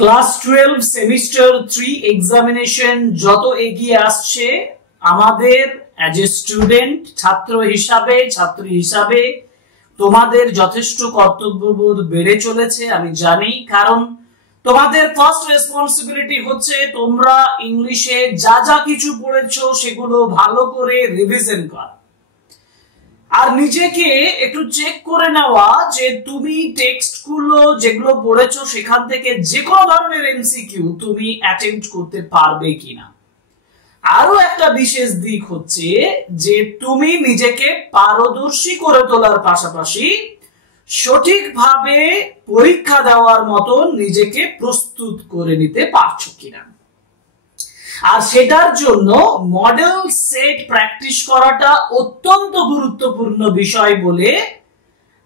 Class 12 semester 3 examination যত এগিয়ে আসছে আমাদের অ্যাজ এ স্টুডেন্ট ছাত্রী হিসাবে তোমাদের যথেষ্ট কর্তব্যবোধ বেড়ে চলেছে আমি জানি, কারণ তোমাদের ফার্স্ট রেসপন্সিবিলিটি হচ্ছে তোমরা ইংলিশে যা যা কিছু পড়েছো সেগুলো ভালো করে রিভিশন করা আর নিজেকে একটু চেক করে নেওয়া যে তুমি টেক্সটগুলো যেগুলো পড়েছো সেখান থেকে যে কোনো ধরনের এমসিকিউ তুমি অ্যাটেম্প্ট করতে পারবে কিনা। আরো একটা বিশেষ দিক হচ্ছে যে তুমি নিজেকে পারদর্শী করে তোলার পাশাপাশি সঠিকভাবে পরীক্ষা দেওয়ার মতো নিজেকে প্রস্তুত করে নিতে পারছো কিনা। আর সেটার জন্য মডেল সেট প্র্যাকটিস করাটা অত্যন্ত গুরুত্বপূর্ণ বিষয় বলে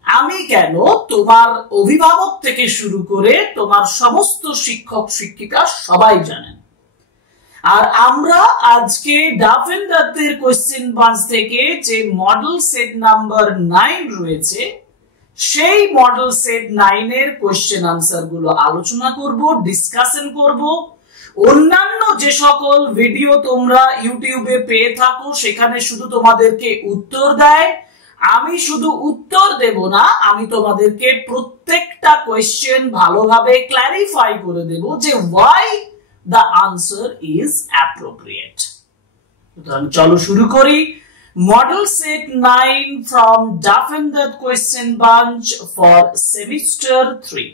আমি কেন তোমার অভিভাবক থেকে শুরু করে তোমার সমস্ত শিক্ষক শিক্ষিকা সবাই জানেন। আর আমরা আজকে ডাফ এন্ড ডাফের কোশ্চেন বাঞ্চ থেকে যে মডেল সেট নাম্বার 9 রয়েছে সেই মডেল সেট 9 এর কোশ্চেন আনসার গুলো আলোচনা করব, ডিসকাশন করব। অন্যান্য যে সকল ভিডিও তোমরা ইউটিউবে পেয়ে থাকো সেখানে শুধু তোমাদেরকে উত্তর দেয়, আমি শুধু উত্তর দেব না, আমি তোমাদেরকে প্রত্যেকটা কোশ্চেন ভালোভাবে ক্ল্যারিফাই করে দেব যে why the answer is appropriate। সুতরাং চলো শুরু করি model set 9 from Duff and Duff question bunch for semester 3।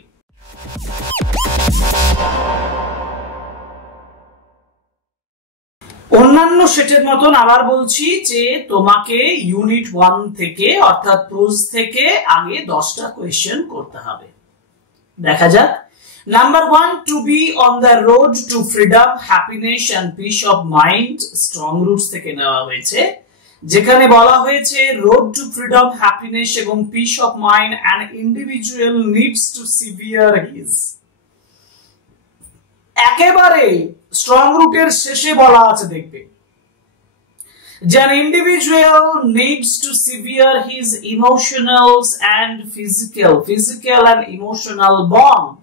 অন্যান্য সেটের মতন আবার বলছি যে তোমাকে ইউনিট 1 থেকে অর্থাৎ প্রোজ থেকে আগে 10টা কোয়েশ্চেন করতে হবে। দেখা যাক। Number 1, to be on the road to freedom happiness and peace of mind, strong roots থেকে নেওয়া হয়েছে, যেখানে বলা হয়েছে রোড টু ফ্রিডম হ্যাপিনেস এবং peace of mind an individual needs to sever his. একেবারে স্ট্রং রুটের শেষে বলা আছে দেখবে যে an individual needs to sever his emotional and physical and emotional bond।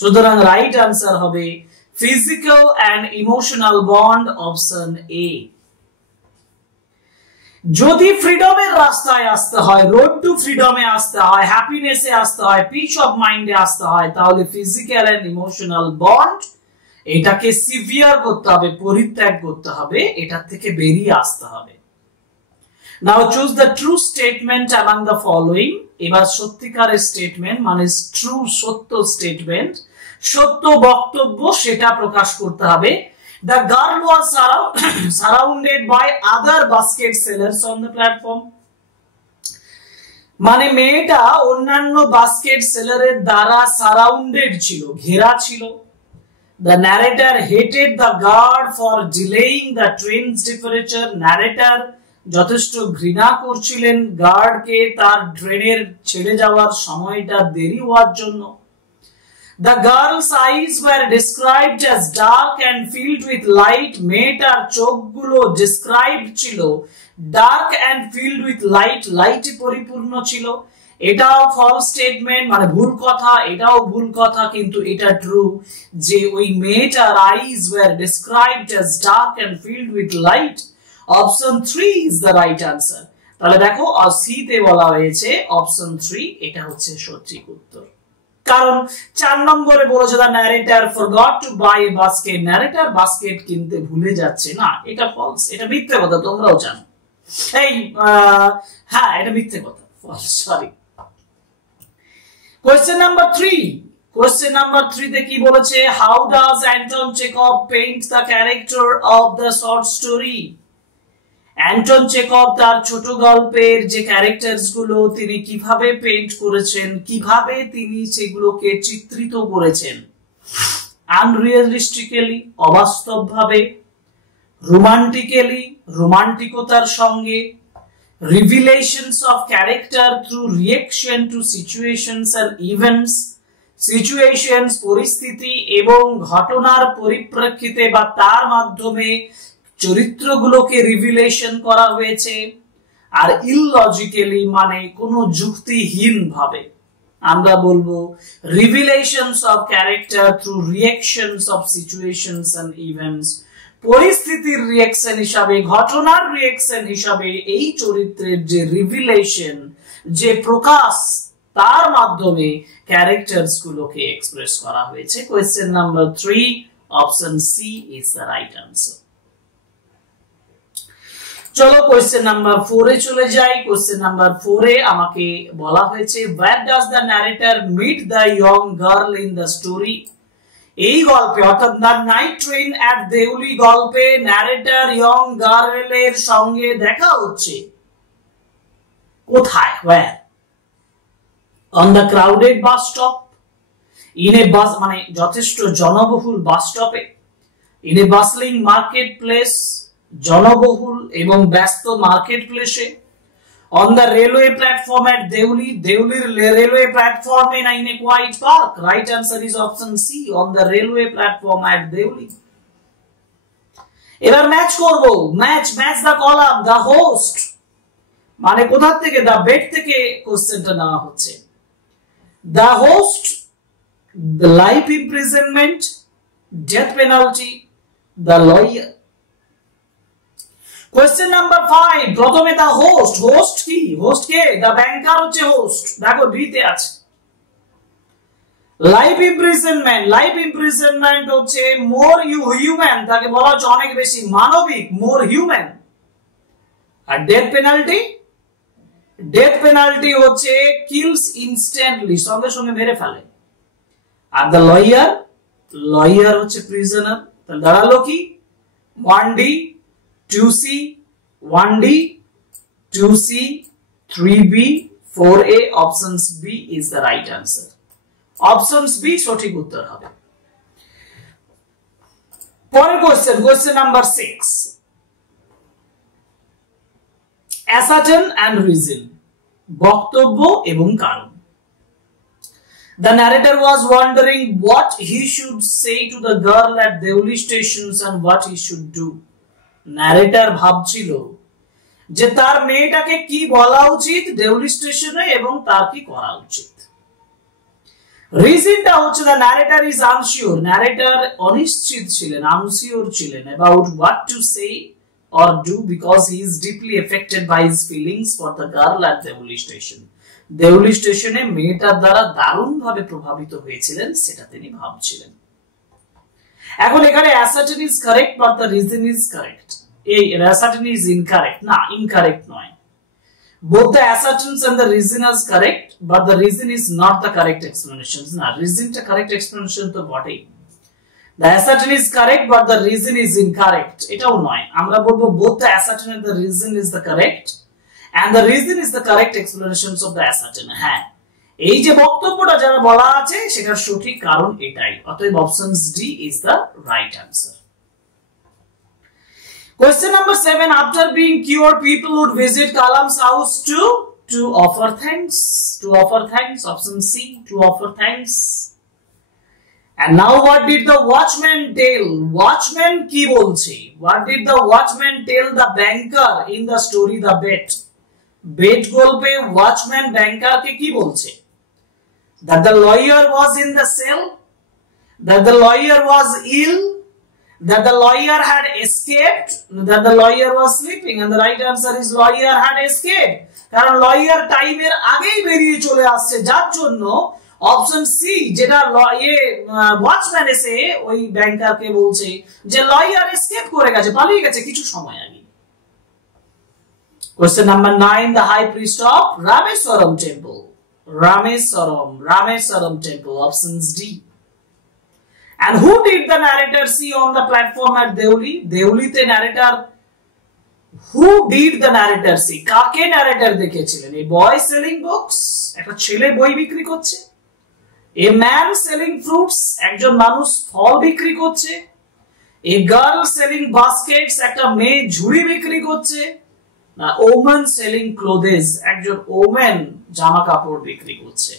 সুতরাং রাইট আনসার হবে physical and emotional bond, option A. যদি ফ্রিডমের রাস্তায় আসতে হয়, রোড টু ফ্রিডমে আসতে হয়, হ্যাপিনেসে আসতে হয়, পিস অফ মাইন্ডে আসতে হয়, তাহলে ফিজিক্যাল এন্ড ইমোশনাল বন্ড এটাকে সিভিয়ার করতে হবে, পরিত্যাগ করতে হবে, এটার থেকে বেরিয়ে আসতে হবে। Now choose the true statement among the following. এবার সত্যিকারের স্টেটমেন্ট মানে ট্রু সত্য স্টেটমেন্ট, সত্য বক্তব্য সেটা প্রকাশ করতে হবে। The girl was surrounded by other basket sellers on the platform। মানে মেয়েটা অন্যান্য বাস্কেট সেলারের দ্বারা সারাউন্ডেড ছিল, ঘেরা ছিল। The narrator hated the guard for delaying the train's departure। narrator যথেষ্ট ঘৃণা করছিলেন গার্ডকে তার ট্রেনের ছেড়ে যাওয়ার সময়টা দেরি হওয়ার জন্য। The girl's eyes were described as dark and filled with light। মেয়েটার চোখগুলো described ছিল dark and filled with light, লাইটে পরিপূর্ণ ছিল। এটাও ফলস স্টেটমেন্ট মানে ভুল কথা, এটাও ভুল কথা, কিন্তু এটা ট্রু যে ওই মেয়েটার eyes were described as dark and filled with light। Option 3 is the right answer। তাহলে দেখো সি তে বলা হয়েছে অপশন 3 এটা হচ্ছে সঠিক উত্তর। কারণ 4 নম্বরে বলেছে the narrator forgot to buy a basket. Narrator basket কিনতে ভুলে যাচ্ছে না, এটা ফলস, এটা মিথ্যে কথা, তোমরাও জানো। এই হ্যাঁ এটা মিথ্যে কথা, false, sorry. Question number 3। Question number 3 তে কি বলেছে? How does Anton Chekhov paint the character of the short story. Anton Chekhov তার ছোট গল্পের যে ক্যারেক্টারস গুলো তিনি কিভাবে পেইন্ট করেছেন, কিভাবে তিনি সেগুলোকে চিত্রিত করেছেন? আনরিয়ালিস্টিক্যালি, অবাস্তবভাবে, রোমান্টিক্যালি, রোমান্টিকতার সঙ্গে, revelations of character through reaction to situations and events. Situations পরিস্থিতি এবং ঘটনার পরিপ্রেক্ষিতে বা তার মাধ্যমে চরিত্রগুলোকে রিভিলেশন করা হয়েছে। আর ইললজিক্যালি মানে কোনো যুক্তিহীন ভাবে। আমরা বলবো revelations of character through reactions of situations and events, পরিস্থিতির রিঅ্যাকশন হিসাবে, ঘটনার রিঅ্যাকশন হিসাবে এই চরিত্রের যে রিভিলেশন, যে প্রকাশ, তার মাধ্যমে ক্যারেক্টারস গুলোকে এক্সপ্রেস করা হয়েছে। Question number 3, option C is the right answer. চলো কোয়েশ্চেন নাম্বার 4 এ চলে যাই। কোয়েশ্চেন নাম্বার 4 এ আমাকে বলা হয়েছে where does the narrator meet the young girl in the story? এই গল্পে অর্থাৎ the night train at Deoli গল্পে ন্যারেটর ইয়ং গার্লের সঙ্গে দেখা হচ্ছে কোথায়? where? on the crowded bus stop, in a bus মানে যথেষ্ট জনবহুল বাস স্টপে, in a bustling marketplace জনবহুল এবং ব্যস্ত মার্কেট প্লেসে, on the railway platform at Deuli, Deulir railway platform in a quiet park. Right answer is option C, on the railway platform at Deuli. এবার match করব, match the column, the host মানে কোথা থেকে? The bed থেকে কোশ্চেনটা নেওয়া হচ্ছে। The host, the life imprisonment, death penalty, the lawyer. Question number 5, প্রথমে দা হোস্ট, হোস্ট কি? হোস্ট কে? দা ব্যাংকার হচ্ছে হোস্ট, দেখো বি তে আছে। লাইফ ইমপ্রিজনমেন্ট, লাইফ ইমপ্রিজনমেন্ট হচ্ছে মোর হিউম্যান, তাকে বলা হচ্ছে অনেক বেশি মানবিক, মোর হিউম্যান। আর ডেথ পেনাল্টি, ডেথ পেনাল্টি হচ্ছে কিলস ইনস্ট্যান্টলি, সঙ্গে সঙ্গে মেরে ফেলে। আর দা লয়ার, লয়ার হচ্ছে প্রিজনার। তাহলে দাঁড়ালো কি? 1D 2C 1D 2C 3B 4A, options B is the right answer. Options B সঠিক উত্তর হবে। পরের question, question number 6, ascertain and reason, বক্তব্য এবং কারণ। The narrator was wondering what he should say to the girl at Deuli stations and what he should do. Narrator ভাবছিল যে তার মেয়েটাকে কি বলা উচিত দেউলি স্টেশনে এবং তার কি করা উচিত। রিজনটা হচ্ছে দ্য ন্যারেটর ইজ আনসিওর, ন্যারেটর অনিশ্চিত ছিলেন, আনসিওর ছিলেন about what to say or do because he is deeply affected by his feelings for the girl at Deuli station. Deuli স্টেশনে মেয়েটার দ্বারা দারুণভাবে প্রভাবিত হয়েছিলেন সেটা তিনি ভাবছিলেন। এখন এখানে ascertain is correct but the reason is correct. এই ascertain is incorrect, না incorrect নয়। Both the ascertains and the reason is correct but the reason is not the correct explanation. না, reasonটা correct explanation তো বটেই। The ascertain is correct but the reason is incorrect, এটাও নয়। আমরা বলবো both the ascertain and the reason is the correct and the reason is the correct explanations of the ascertain. হ্যাঁ, এই যে বক্তব্যটা যারা বলা আছে সেটার সঠিক কারণ এটাই, অতএব option D is the right answer. Question number 7, after being cured people would visit Kalam's house to offer thanks, to offer thanks, option C, to offer thanks. And now what did the watchman tell? Watchman কি বলছে? What did the watchman tell the banker in the story The Bet? Bet গল্পে watchman banker কে কি বলছে? That the lawyer was in the cell, that the lawyer was ill, that the lawyer had escaped, that the lawyer was sleeping, and the right answer is lawyer had escaped. কারণ lawyer টাইমের আগেই বেরিয়ে চলে আসছে, যার জন্য option C যেটা watchman এসে ওই ব্যাংকারকে বলছে যে লয়ার এসকেপ করে গেছে, পালিয়ে গেছে কিছু সময় আগে। Question number 9, the high priest of Rameswaram temple, Rameswaram temple, options D. And who did the narrator see on the platform at Deuli? Deuli te narrator, who did the narrator see? কাকে narrator দেখেছিলেন? A boy selling books, একটা ছেলে বই বিক্রি করছে। A man selling fruits, একজন মানুষ ফল বিক্রি করছে। A girl selling baskets, একটা মেয়ে ঝুড়ি বিক্রি করছে। না, woman selling clothes, একজন woman জামা কাপড় বিক্রি করছে।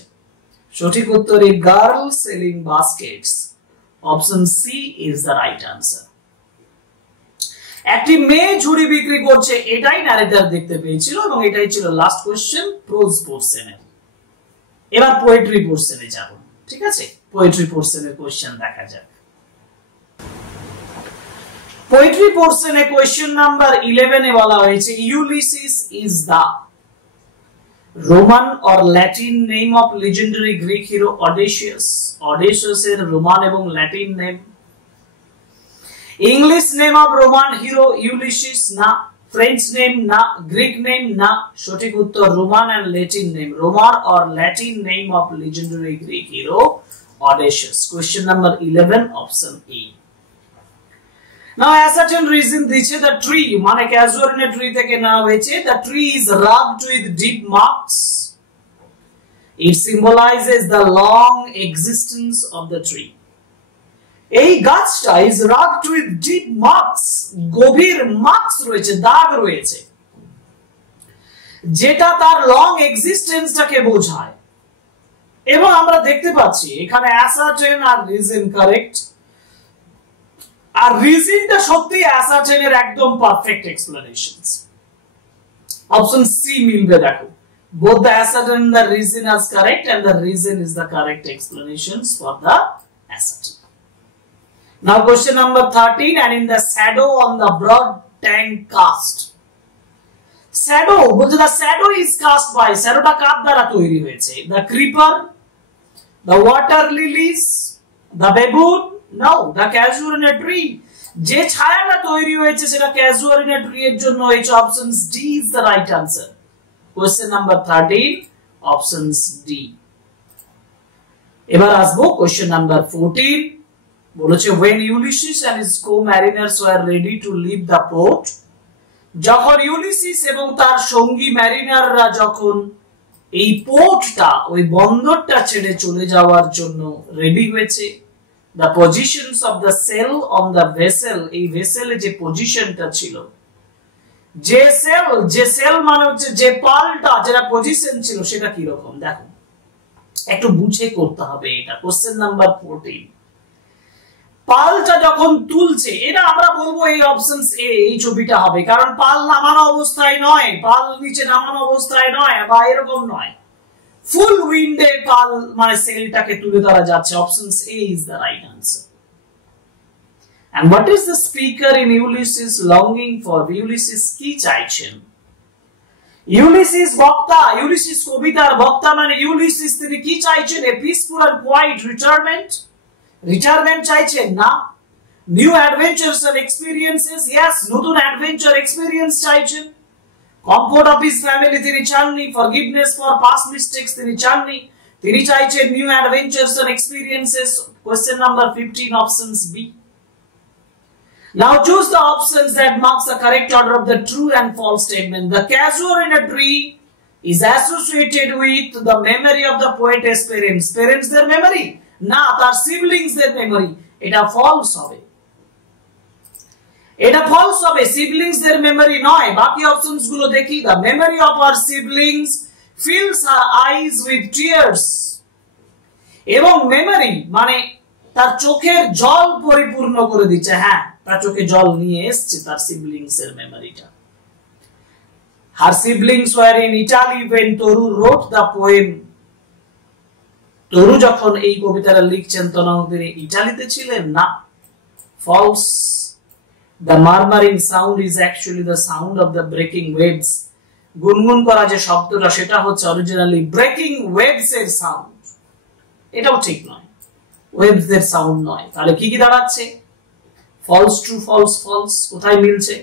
সঠিক উত্তর a girl selling baskets, option C is the right answer. একটি মেয়ে ঝুড়ি বিক্রি করছে, এটাই ন্যারেটর দেখতে পেয়েছিল এবং এটাই ছিল লাস্ট কোশ্চেন প্রোজ পোর্শনের। এবার পোয়েট্রি পোরশনে যাব, ঠিক আছে? পোয়েট্রি পোরশনের কোশ্চেন দেখা যাক। পোয়েট্রি পোরশনে কোশ্চেন নাম্বার 11 এ বলা হয়েছে Ulysses is the Roman or Latin name of legendary Greek hero Odysseus. Odysseus এর রোমান এবং Latin name. English name of Roman hero Ulysses না, ফ্রেঞ্চ নেম না, গ্রিক নেম না। সঠিক উত্তর রোমান এন্ড ল্যাটিন নেম। রোমান or Latin name of legendary Greek hero Odysseus. Question number 11 option A. Now ascertain reason দিচ্ছে the tree মানে casuarina tree থেকে নেওয়া হয়েছে the tree is rubbed with deep marks. It symbolizes the long existence of the tree. এই গাছটা is rubbed with deep marks, গভীর marks রয়েছে, দাগ রয়েছে, যেটা তার লং এক্সিস্টেন্সটাকে বোঝায়। এবং আমরা দেখতে পাচ্ছি এখানে ascertain আর reason correct, আর রিজনটা সত্যি ascertain এর একদম পারফেক্ট এক্সপ্লেনেশনস। অপশন সি মিলবে, দেখো both the ascertain and the reason is correct and the reason is the correct explanations for the ascertain. Now question number 13, and in the shadow on the broad tank cast. Shadow বলতে the shadow is cast by, shadowটা কার দ্বারা তৈরি হয়েছে? The creeper, the water lilies, the baboon, no, the casuarina tree. যে ছায়াটা তৈরি হয়েছে সেটা casuarina tree এর জন্য হয়েছে। Options D is the right answer. Question number 13 options D. এবার আসবো question number 14, বলেছে when Ulysses and his co-mariners were ready to leave the port. যখন ইউলিসিস এবং তার সঙ্গী ম্যারিনাররা যখন এই পোর্টটা, ওই বন্দরটা ছেড়ে চলে যাওয়ার জন্য রেডি হয়েছে, the positions of the sail on the vessel, এই ভেসেলে যে পজিশনটা ছিল, যে সেল মানে হচ্ছে যে পালটা, যেটা পজিশন ছিল সেটা কি রকম দেখো, একটু বুঝে করতে হবে এটা। কোশ্চেন নাম্বার 14, পালটা যখন তুলছে, এটা আমরা বলবো এই অপশনস এ, এই ছবিটা হবে, কারণ পাল নামানো অবস্থায় নয়, পাল নিচে নামানো অবস্থায় নয়, বা এরকম নয়, ফুল উইন্ডে পাল মানে সেলটাকে তুলে ধরা যাচ্ছে। Options A is the right answer. And what is the speaker in Ulysses longing for? Ulysses কি চাইছেন? ইউলিসিস বক্তা, ইউলিসিস কবিতার বক্তা মানে ইউলিসিস তিনি কি চাইছেন? a peaceful and quiet retirement. Retirement চাইছেন না। New adventures and experiences, yes, নতুন অ্যাডভেঞ্চার এক্সপেরিয়েন্স চাইছেন। কমফোর্ট অফ হিজ ফ্যামিলি তিনি চাননি, ফরগিভনেস ফর পাস্ট মিস্টেকস তিনি চাননি, তিনি চাইছেন new adventures and experiences. Question number 15 options B. Now choose the options that marks the correct order of the true and false statement. The casuarina tree is associated with the memory of the poet's parents. Parents their memory? না, তার siblings their memory. এটা false হবে, এটা false হবে, siblings their memory নয়। বাকি options গুলো দেখি। The memory of her siblings fills her eyes with tears. এবং memory মানে তার চোখের জল পরিপূর্ণ করে দিচ্ছে। হ্যাঁ, তার চোখে জল নিয়ে এসেছে তার সিবলিংস এর মেমোরিটা। Her siblings were in Italy when Toru wrote the poem. তরু যখন এই কবিতাটা লিখছেন তখন তিনি ইতালিতে ছিলেন না। False. The murmuring sound is actually the sound of the breaking waves. গুনগুন করা যে শব্দটা সেটা হচ্ছে অরিজিনালি ব্রেকিং ওয়েভস এর সাউন্ড। এটাও ঠিক নয়, ওয়েভস এর সাউন্ড নয়। তাহলে কি কি দাঁড়াচ্ছে? False, true, false, false. কোথায় মিলছে?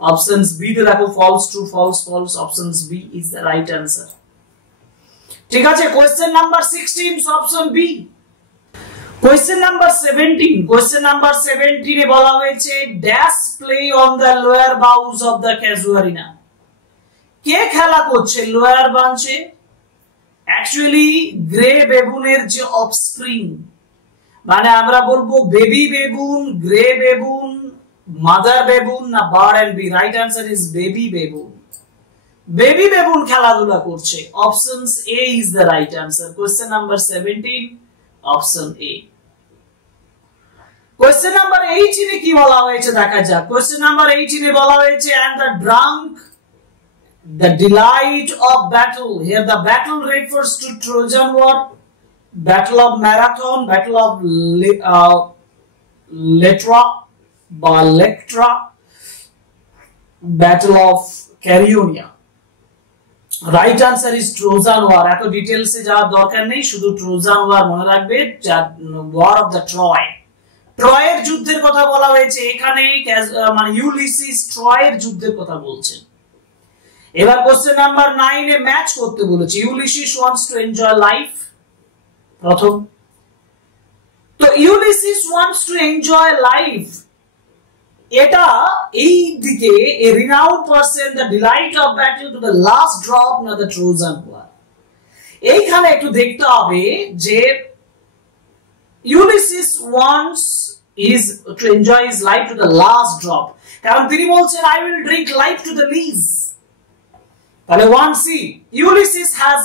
অপশনস বি তে দেখো, false, true, false, false. Options B is the right answer. ঠিক আছে, question number 16 option B. Question number 17, question number 17 এ বলা হয়েছে dash play on the lower boughs of the casuarina. কে খেলা করছে লোয়ার বাঞ্চে? অ্যাকচুয়ালি গ্রে বেবুনের যে অফস্প্রিং, মানে আমরা বলবো baby baboon, grey baboon, mother baboon না bird and B? Right answer is baby baboon. Baby baboon খেলাধুলা করছে। Options A is the right answer. Question number 17 option A. Question number 18 এ কি বলা হয়েছে দেখা যাক। কোশ্চেন নাম্বার 18 এ বলা হয়েছে and the drunk The delight of battle. Here the battle refers to Trojan War, Battle of Marathon, Battle of Lectra, Battle of Carionia. Right answer is Trojan War. এত ডিটেইলসে যাওয়ার দরকার নেই, শুধু ট্রোজান ওয়ার মনে রাখবে, war of the Troy. ট্রয়ের যুদ্ধের কথা বলা হয়েছে এখানে, মানে ইউলিসিস ট্রয়ের যুদ্ধের কথা বলছেন। এবার কোশ্চেন নাম্বার 9 এ ম্যাচ করতে বলেছে। Ulysses wants to enjoy life, প্রথম। তো Ulysses wants to enjoy life, এটা এই দিকে a renowned person, the delight of battle to the last drop, না দ্য ট্রোজান ওয়ার। এইখানে একটু দেখতে হবে যে Ulysses wants is to enjoy his life to the last drop, কারণ তিনি বলছেন I will drink life to the least। তাহলে 1C, Ulysses has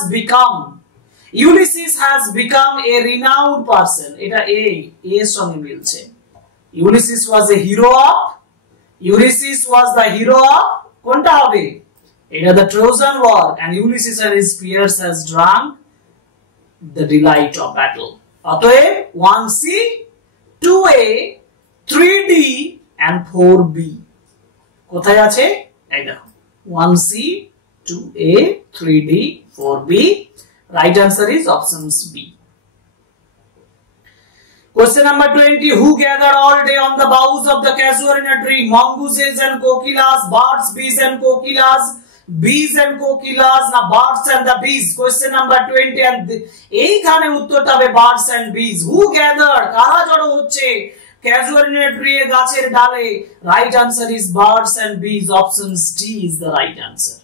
become a renowned person, এটা এর সঙ্গে মিলছে। Ulysses was the hero of কোনটা হবে, এটা the Trojan War, and Ulysses and his peers has drunk the delight of battle। অতএব 1C, 2A, 3D and 4B কোথায় আছে, এই দেখো 1C, 2A, 3D, 4B। Right answer is options B. Question number 20. Who gathered all day on the boughs of the casuarina tree? Mongooses and kokilas, birds, bees and kokilas, bees and kokilas, na birds and the bees। Question number 20 and এইখানে উত্তরটা হবে birds and bees। Who gathered, কারা জড়ো হচ্ছে casuarina tree এর গাছের ডালে? Right answer is birds and bees, options D is the right answer।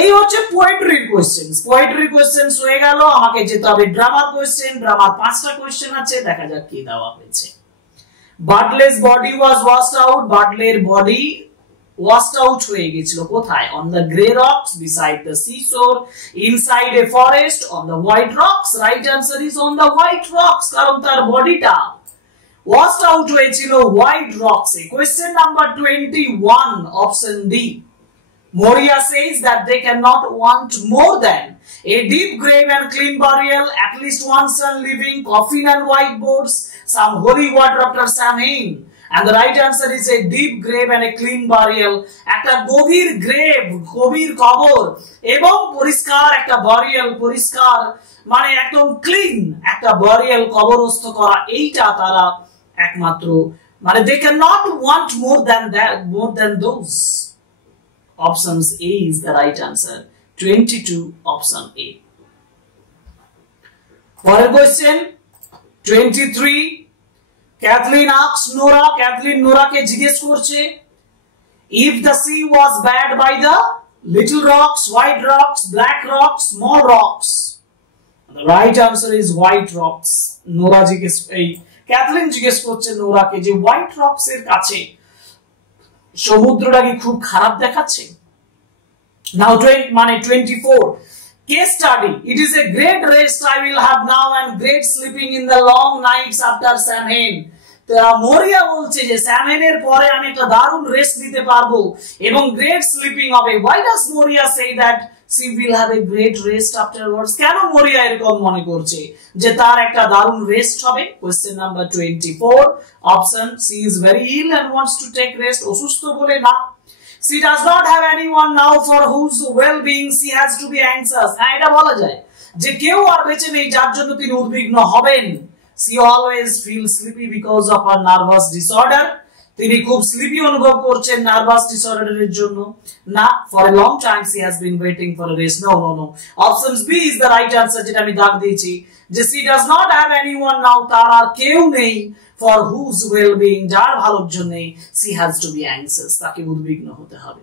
এই হচ্ছে পোয়েট্রির কোশ্চেনস। পোয়েট্রি কোশ্চেনস হয়ে গেল, আমাকে যেতে হবে ড্রামার কোশ্চেন। ড্রামার 5টা কোশ্চেন আছে, দেখা যাক কি দেওয়া হয়েছে। Buttle's body was washed out, বাটলের বডি ওয়াশড আউট হয়ে গিয়েছিল কোথায়? On the grey rocks, beside the seashore, inside a forest, on the white rocks. Right answer is on the white rocks, কারণ তার বডিটা ওয়াশড আউট হয়েছিল white রক্সে। Question number 21, option D. Moria says that they cannot want more than a deep grave and clean burial, at least one son living, coffin and whiteboards, some holy water after Samhain। And the right answer is a deep grave and a clean burial। একটা গভীর grave, গভীর কবর, এবং পরিষ্কার একটা burial, পরিষ্কার মানে একদম ক্লিন একটা burial, কবরস্থ করা, এইটা তারা একমাত্র মানে they cannot want more than that, more than those। Options A is the right answer, 22, option A। পরের question 23। Kathleen asks Nora, Kathleen নোরাকে জিজ্ঞেস করছে if the sea was bad by the little rocks, white rocks, black rocks, small rocks। The right answer is white rocks। Nora জিজ্ঞেস, এই Kathleen জিজ্ঞেস করছে নোরাকে যে white rocks এর কাছে সমুদ্রটা কি খুব খারাপ দেখাচ্ছে? নাও 24, case study। It is a great rest I will have now and great sleeping in the long nights after Samhain। Moria বলছে যে স্যামহেনের পরে আমি একটা দারুণ রেস্ট নিতে পারবো এবং গ্রেট স্লিপিং হবে। why does Moria say that she will have a great rest afterwards? কেন মোরিয়া এরকম মনে করছে যে তার একটা দারুণ রেস্ট হবে? Question number 24, option C is very ill and wants to take rest। অসুস্থ বলে না। she does not have anyone now for whose well being she has to be anxious। হ্যাঁ, এটা বলা যায় যে কেউ আর বেঁচে নেই যার জন্য তিনি উদ্বিগ্ন হবেন। she always feels sleepy because of her nervous disorder। তিনি খুব স্লিপি অনুভব করছেন নার্ভাস ডিসঅর্ডারের জন্য না। for a long time she has been waiting for a rest। no option B is the right answer, যেটা আমি দাগ দিয়েছি যে she does not have anyone now, তার আর কেউ নেই for whose well being, যার ভালোর জন্য she has to be anxious, তাকে উদ্বিগ্ন হতে হবে।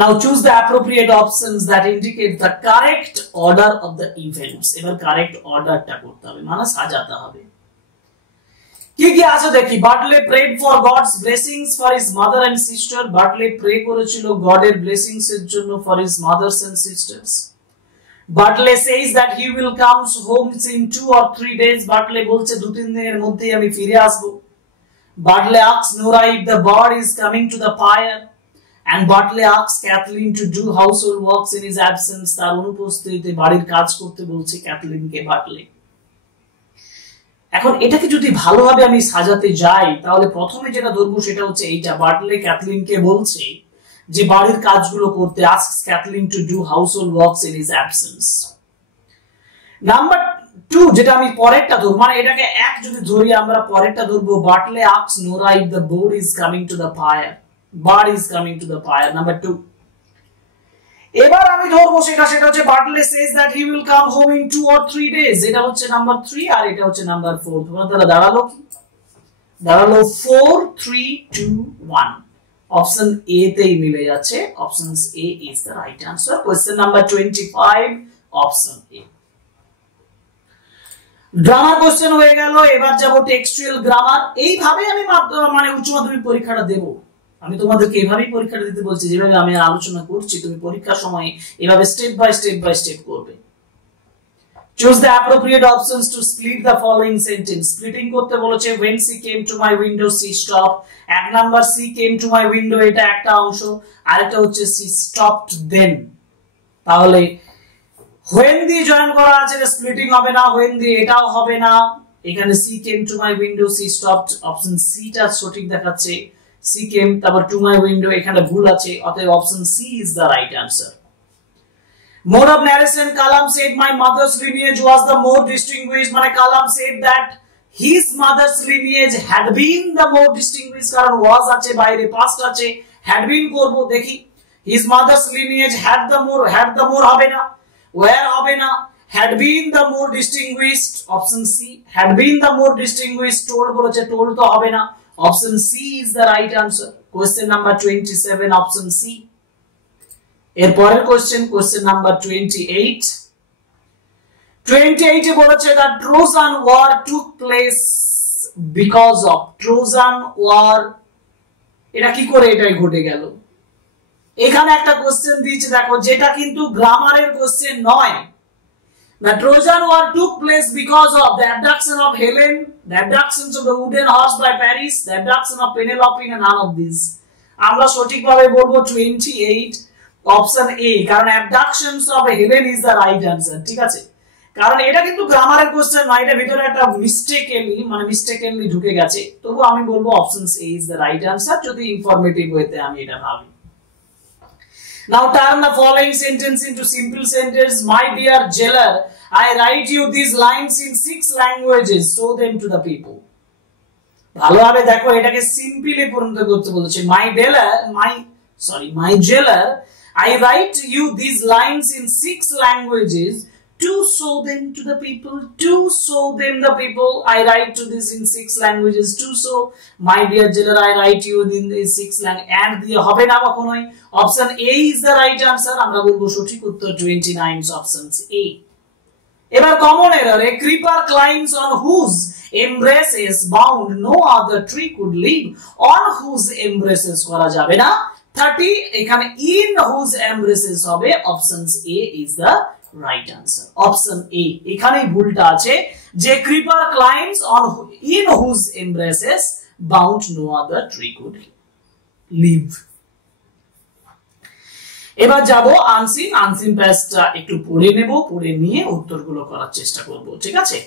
now choose the appropriate options that indicate the correct order of the events। এবার কারেক্ট অর্ডারটা করতে হবে, মানে সাজাতে হবে। কি কি আছে দেখি। Buttle prayed for God's blessings for his mother and sister। Buttle pray করেছিল গডের ব্লেসিংস এর জন্য for his mothers and sisters। বাটলে says that he will come home in 2 or 3 days। বাটলে বলছে 2-3 দিনের মধ্যেই আমি ফিরে আসব। বাটলে asks Nora if the bird is coming to the fire and Bartley asks Kathleen to do household works in his absence. তার অনুপস্থিতিতে বাড়ির কাজ করতে বলছে ক্যাথলিনকে বার্টলে। এখন এটাকে যদি ভালোভাবে আমি সাজাতে যাই তাহলে প্রথমে যেটা ধরবো সেটা হচ্ছে এইটা, বার্টলে ক্যাথলিনকে বলছে যে বাড়ির কাজগুলো করতে, asks Kathleen to do household works in his absence. Number 2 যেটা আমি পরেরটা ধরব, মানে এটাকে এক যদি ধরি আমরা পরেরটা ধরবো, বার্টলে asks Nora if the bird is coming to the fire. Bird is coming to the fire, number 2. এবার আমি ধরবো সেটা হচ্ছে বার্টলে says that he will come home in 2 or 3 days. এটা হচ্ছে নাম্বার 3 আর এটা হচ্ছে নাম্বার 4। তোমার দ্বারা দাঁড়ালো কি? দাঁড়ালো 4 3 2 1। অপশন এ তেই মিলে যাচ্ছে। Option A is the right answer. Question number 25, option A. Grammar question হয়ে গেল, এবার যাব টেক্সচুয়াল গ্রামার। এইভাবে আমি মানে উচ্চ মাধ্যমিক পরীক্ষাটা দেব। আমি তোমাদেরকে এইভাবেই পরীক্ষাটা দিতে বলছি, যেভাবে আমি আলোচনা করছি তুমি পরীক্ষার সময় এভাবে স্টেপ বাই স্টেপ করবে। Choose the appropriate options to split the following sentence. Splitting করতে বলেছে when she came to my window she stopped. এক number she came to my window এটা একটা অংশ, আরেকটা হচ্ছে she stopped then। তাহলে when দিয়ে জয়েন করা আছে এটা স্প্লিটিং হবে না, when দিয়ে এটাও হবে না। এখানে she came to my window she stopped, option C টা সঠিক দেখাচ্ছে। she came তারপর to my window এখানে ভুল আছে, অতএব option C is the right answer. Mode of narration, Kalam said my mother's lineage was the more distinguished. মানে Kalam said that his mother's lineage had been the more distinguished, কারণ was আছে বাইরে, past আছে, had been করব। দেখি his mother's lineage had the more হবে না, where হবে না, had been the more distinguished, option C, had been the more distinguished, told বলেছে, told তো হবে না, option C is the right answer। Question number 27, option C। এরপরের question number 28 এ বলেছে that Trojan War took place because of Trojan War, এটা কি করে এটাই ঘটে গেল? এখানে একটা কোশ্চেন দিয়েছে দেখো, যেটা কিন্তু গ্রামারের কোশ্চেন নয়। The Trojan War took place because of the abduction of Helen, the abduction of the wooden horse by Paris, the abduction of Penelope, and none of these। আমরা সঠিকভাবে বলবো 28, অপশন এ, কারণ abductions of Helen is the right answer. ঠিক আছে, কারণ এটা কিন্তু গ্রামারের কোশ্চেন নয়, এটা ভিতরে একটা মিস্টেকেনলি ঢুকে গেছে। তবু আমি বলবো option A is the right answer, যদি ইনফরমেটিভ ওয়েতে আমি এটা ভাবি। Now turn the following sentence into simple sentence. My dear jailer, I write you these lines in 6 languages, show them to the people. ভালোভাবে দেখো, এটাকে সিম্পলি পরিণত করতে বলেছে। My jailer, I write you these lines in 6 languages to show them to the people. To show them the people. I write to this in 6 languages to show. My dear jailer, I write you in these 6 languages. And দিয়ে হবে না কখনোই। Option A is the right answer. আমরা বলবো সঠিক উত্তর 29, option A। এবার common error, a creeper climbs on whose embraces bound no other tree could live. On whose embraces করা যাবে না। 30 এখানে in whose embraces হবে, option A is the right answer। Option A, এখানেই ভুলটা আছে, যে creeper climbs on in whose embraces bound no other tree could live। এবার যাব আনসিন প্যাসটা একটু পড়ে নেব, পড়ে নিয়ে উত্তরগুলো করার চেষ্টা করব। ঠিক আছে,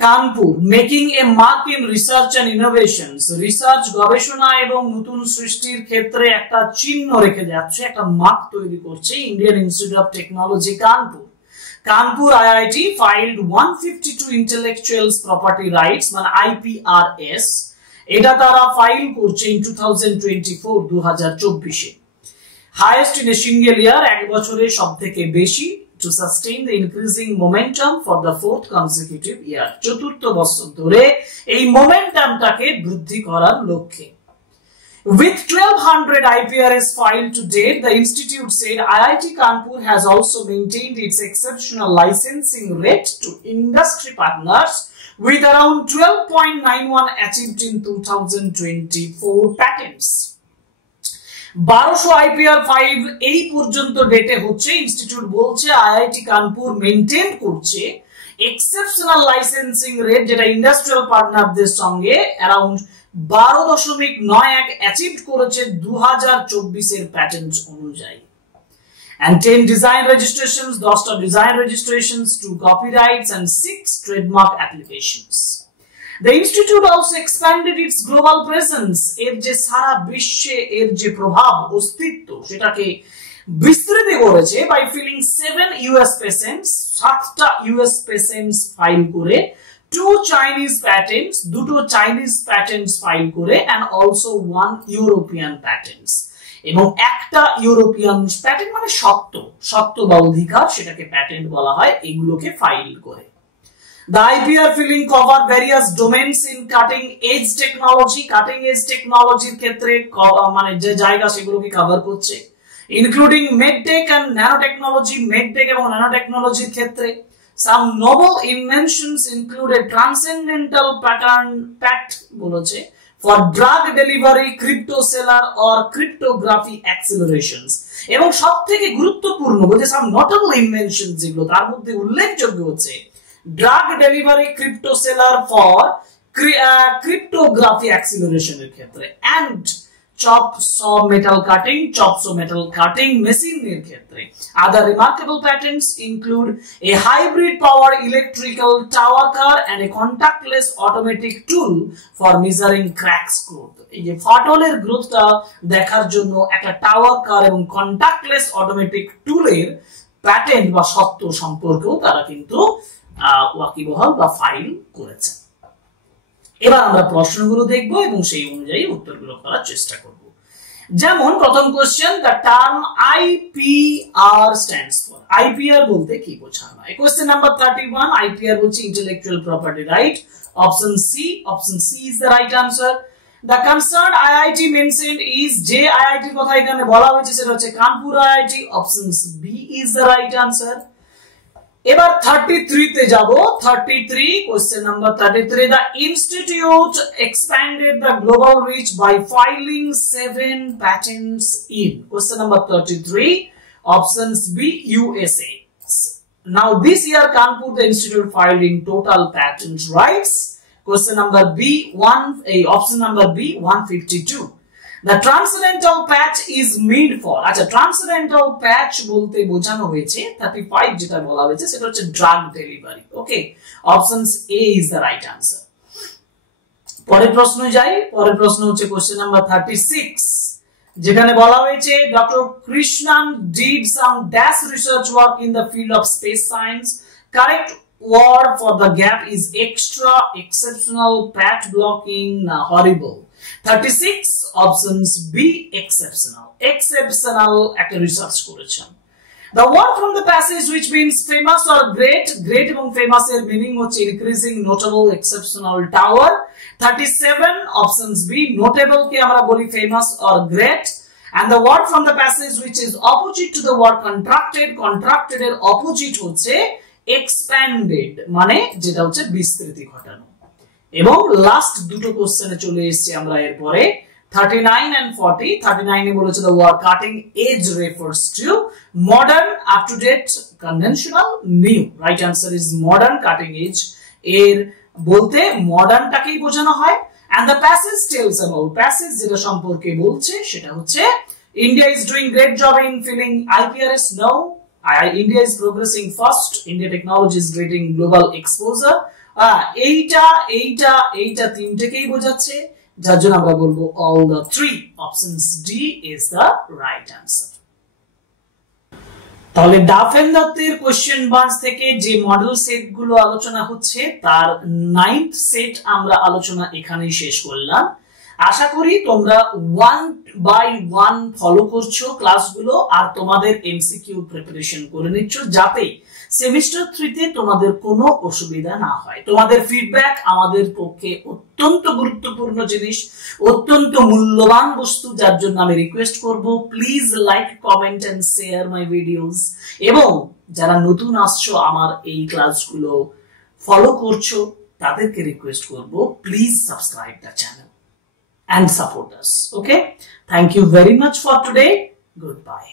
Kanpur making a mark in research and innovations, research গবেষণা এবং নতুন সৃষ্টির ক্ষেত্রে একটা চিহ্ন রেখে যাচ্ছে, একটা মার্ক তৈরি করছে Indian Institute of Technology Kanpur IIT filed 152 intellectuals property rights মানে IPRS, এটা তারা ফাইল করছে in 2024 highest in a single year, এক বছরে সবথেকে বেশি, to sustain the increasing momentum for the 4th consecutive year, চতুর্থ বছর ধরে এই মোমেন্টামটাকে বৃদ্ধি করার লক্ষ্যে। With 1200 IPRS filed to date, the institute said IIT Kanpur has also maintained its exceptional licensing rate to industry partners with around 12.91 achieved in 2024 patents। 1200 IPR 5 এই পর্যন্ত ডেটে হচ্ছে, ইনস্টিটিউট বলছে আইআইটি কানপুর মেইনটেইন করছে এক্সেপশনাল লাইসেন্সিং রেট, যেটা industrial পার্টনারদের সঙ্গে around 12.91 achieve করেছে 2024 এর প্যাটেন্ট অনুযায়ী। And 10 design registrations, 10 design registrations, 2 copyrights and 6 trademark applications. The institute also expanded its global presence. এর যে সারা বিশ্বে এর যে প্রভাব অস্তিত্ব সেটাকে বিস্তৃত করেছে by filing 7 US patents, 7টা US patents file করে, 2 Chinese patents, 2টো Chinese patents file করে and also 1 European patents. এবং একটা ইউরোপিয়ান প্যাটেন্ট মানে সত্ত্ব বা অধিকার, সেটাকে প্যাটেন্ট বলা হয়, এগুলোকে ফাইল করে। The IPR filing cover various domains in cutting edge technology. Cutting edge technology ক্ষেত্রে মানে যে জায়গা সেগুলোকে কভার করছে, including medtech and nanotechnology. medtech এবং nanotechnology ক্ষেত্রে some novel inventions include a transcendental patent বলেছে for drug delivery, cryptocellular or cryptography accelerations. এবং সবথেকে গুরুত্বপূর্ণ বলতে some notable inventions যেগুলো তার মধ্যে উল্লেখযোগ্য হচ্ছে drug delivery, cryptocellular for cryptography acceleration এর ক্ষেত্রে, and chop saw metal cutting machine এর ক্ষেত্রে। Other remarkable patents include a hybrid power electrical tower car and a contactless automatic tool for measuring cracks growth. এই যে ফাটলের গ্রোথটা দেখার জন্য একটা টাওয়ার কার এবং কন্টাক্টলেস অটোমেটিক টুলের প্যাটেন্ট বা সত্ত্ব সম্পর্কেও তারা কিন্তু ওয়াকিবহাল বা ফাইল করেছে। এবার আমরা প্রশ্নগুলো দেখব এবং সেই অনুযায়ী উত্তরগুলো করার চেষ্টা করব। যেমন প্রথম question, the term IPR stands for. IPR বলতে কি বোঝানো হয়? কোশ্চেন নাম্বার 31, আইপিআর বলছে intellectual property right. Option C is the right answer. The concerned IIT mentioned is যে IIT কথা এখানে বলা হয়েছে সেটা হচ্ছে Kanpur IIT। Option B is the right answer. এবার 33 তে যাব। 33 question number 33, the institute expanded the global reach by filing 7 patents in question number 33, options B, USA. Now this year Kanpur the institute filed in total patent rights. Question number B, option number B, 152. The transcendental patch is made for, আচ্ছা transcendental patch বলতে বোঝানো হয়েছে 35 যেটা বলা হয়েছে সেটা হচ্ছে drug delivery. Okay, options A is the right answer। পরের প্রশ্ন যাই। পরের প্রশ্ন হচ্ছে কোশ্চেন নাম্বার 36, যেখানে বলা হয়েছে doctor Krishnan did some dash research work in the field of space science. Correct word for the gap is extra, exceptional, patch blocking, horrible। 36 options B, exceptional একটা রিসার্চ করেছেন। The word from the passage which means famous or great এবং famous এর meaning হচ্ছে increasing, notable, exceptional, tower। 37 options B, notable কে আমরা বলি famous or great, and the word from the passage which is opposite to the word contracted এর opposite হচ্ছে expanded, মানে যেটা হচ্ছে বিস্তৃতি ঘটানো। এবং লাস্ট দুটো কোশ্চেনে চলে এসেছি আমরা এরপরে 39 and 40। 39 এ বলেছে the word cutting edge refers to modern, up to date, conventional, new. Right answer is modern cutting edge। এর বলতে মডার্নটাকেই বোঝানো হয়। and the passage tells about, passage যেটা সম্পর্কে বলছে সেটা হচ্ছে India is doing great job in filling IPRS. No, India is progressing fast. India technology is getting global exposure. এইটা তিনটেকেই বোঝাচ্ছে, যার জন্য আমরা বলবো all the three options D is the right answer। তাহলে ডাফেন দত্তের কোশ্চেন বান্স থেকে যে মডেল সেট গুলো আলোচনা হচ্ছে তার 9th সেট আমরা আলোচনা এখানেই শেষ করলাম। আশা করি তোমরা 1 by 1 ফলো করছো ক্লাসগুলো আর তোমাদের এমসিকিউ প্রিপারেশন করে নিচ্ছ যাতে সেমিস্টার 3 তে তোমাদের কোনো অসুবিধা না হয়। তোমাদের ফিডব্যাক আমাদের পক্ষে অত্যন্ত গুরুত্বপূর্ণ জিনিস, অত্যন্ত মূল্যবান বস্তু, যার জন্য আমি রিকোয়েস্ট করব please like, comment and share my videos. এবং যারা নতুন আসছো আমার এই ক্লাসগুলো ফলো করছো তাদেরকে রিকোয়েস্ট করব please subscribe the channel and support us. Okay, thank you very much for today. Goodbye.